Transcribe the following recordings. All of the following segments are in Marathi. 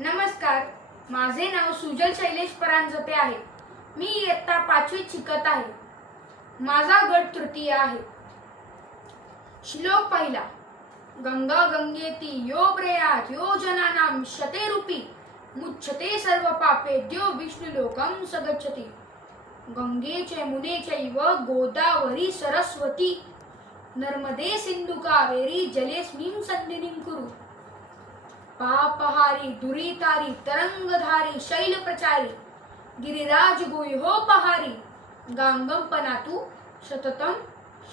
नमस्कार माझे नाव सुजल शैलेश परांजपे आहे. मी इयत्ता पाचवीत शिकत आहे. माझा गट तृतीय आहे. श्लोक पहिला. गंगा गंगेती यो प्रयात यो जनानां शते रूपी मुच्छते सर्व पापे द्यो विष्णु लोकम सगच्छति. गंगेचे मुनेचैव गोदावरी सरस्वती नर्मदे सिंधु कावेरी जलेस्मिं सन्निधिं कुरु। पापहारी दुरीतारी तरंगधारी शैल प्रचारी गिरिराज गुह्योपहारी गांगम पनातु सततम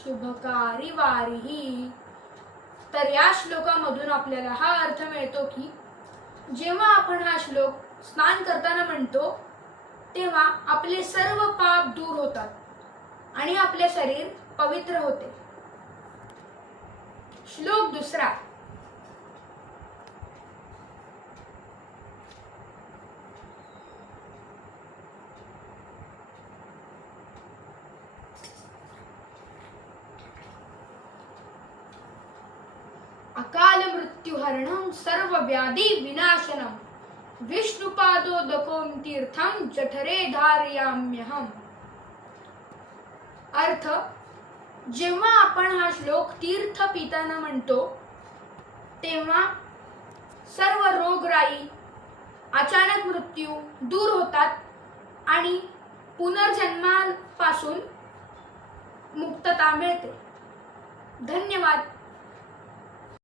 शुभकारी वारीही. तर या श्लोकामधून आपल्याला हा अर्थ मिळतो की जेव्हा आपण हा श्लोक स्नान करताना म्हणतो तेव्हा आपले सर्व पाप दूर होतात आणि आपले शरीर पवित्र होते. श्लोक दुसरा अकाल मृत्युहरणं सर्व व्याधी विनाशनम विष्णुपादोदकोम तीर्थम जठरे धारयाम्यहम। अर्थ जेव्हा आपण हा श्लोक तीर्थ पिताना म्हणतो तेव्हा सर्व रोगराई अचानक मृत्यू दूर होतात आणि पुनर्जन्मापासून मुक्तता मिळते। धन्यवाद।